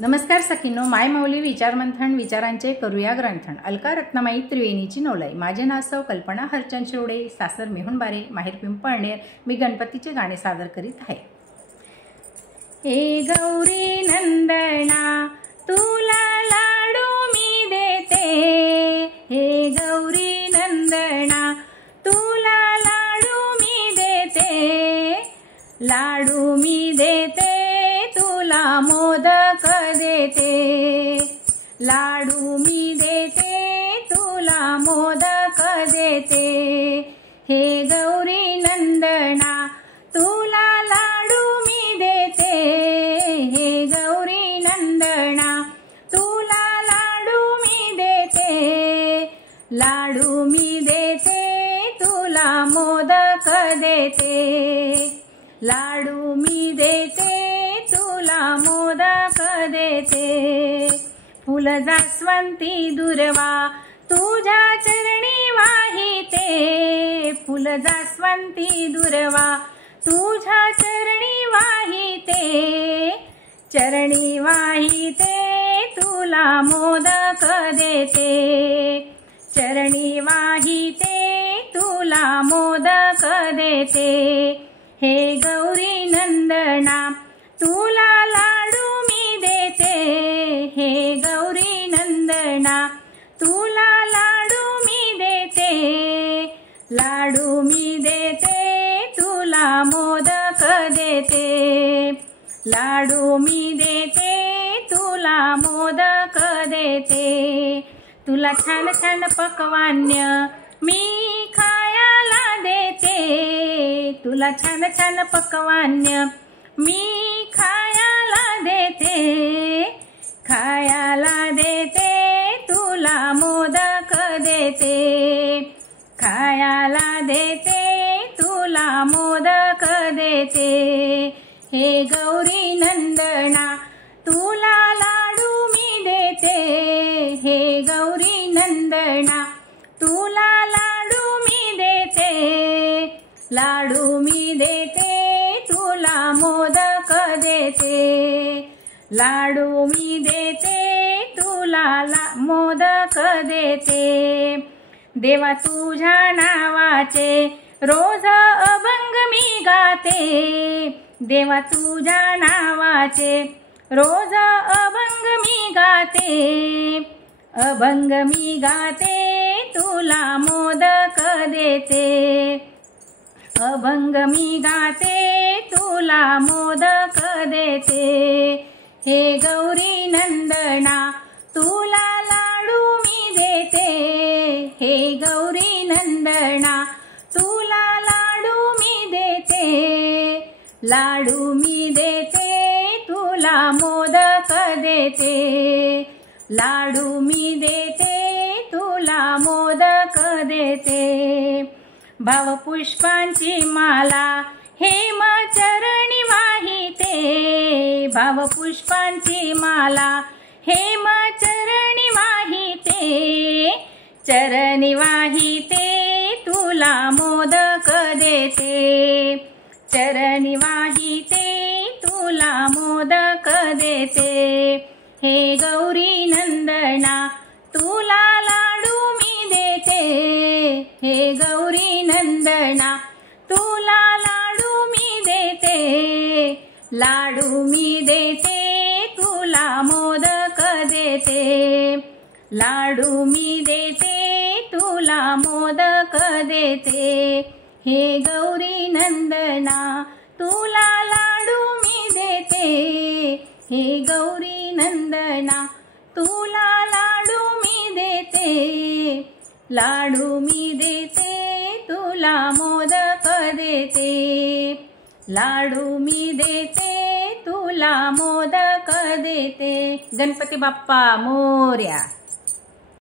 नमस्कार सखींनो, माय माऊली विचार मंथन विचारांचे करूया ग्रंथन. अलका रत्नमाई त्रिवेणीची नवलाई. माझे नाव सौ कल्पना हरचंद शिवडे, सासर मेहुणबारे, माहेर पिंपळनेर. मी गणपतीचे गाणे सादर करीत आहे. हे गौरी नंदना तुला लाडू मी देते, हे गौरी नंदना तुला लाडू मी देते, लाडू मी देते तुला मोदक देते, लाडू मी देते तुला मोदक देते. हे गौरी नंदना तुला लाडू मी देते, हे गौरी नंदना तुला लाडू मी देते, लाडू मी देते तुला मोदक देते, लाडू मी देते तुला मोदक देते. फुल जास्वंती दुर्वा तुझ्या चरणी वाहिते, फुल जास्वंती दुर्वा तुझ्या चरणी वाहिते, चरणी वाहिते तुला मोदक देते, चरणी वाहिते तुला मोदक देते. हे गौरी नंदना तुला लाडू मी देते, हे गौरी नंदना तुला लाडू मी देते, लाडू मी देते तुला मोदक देते, लाडू मी देते तुला मोदक देते. तुला छान छान पक्वान्य मी खायला देते, तुला छान छान पक्वान्य मी खायला देते, खायला देते तुला मोदक देते, खायला देते तुला मोदक देते. हे गौरी नंदना तुला लाडू मी देते, हे गौरी नंदना तुला लाडू मी देते, लाडू मी देते तुला मोदक देते, लाडू मी देते तुला मोदक देते. देवा तुझ्या नावाचे रोज अभंग मी गाते, देवा तुझ्या नावाचे रोज अभंग मी गाते, अभंग मी गाते तुला मोदक देते, अभंग मी गाते तुला मोदक देते. हे गौरी नंदना तुला लाडू मी देते, हे गौरी नंदना तुला लाडू मी देते, लाडू मी देते तुला मोदक देते, लाडू मी देते तुला मोदक देते. भाव पुष्पांची माला हेम चरणी वाहिते, भाव पुष्पांची माला हेम चरणी वाहिते, चरणी वाहिते तुला मोदक देते, चरणी वाहिते तुला मोदक देते. हे गौरी नंदना तुला लाडू मी देते, हे गौरी नंदना तुला लाडू मी देते, लाडू मी देते तुला मोदक देते, लाडू मी देते तुला मोदक देते. हे गौरी नंदना तुला लाडू मी देते, हे गौरी नंदना तुला लाडू मी देते, लाडू मी देते तुला मोदक देते, लाडू मी देते तुला मोदक देते. गणपती बाप्पा मोरया.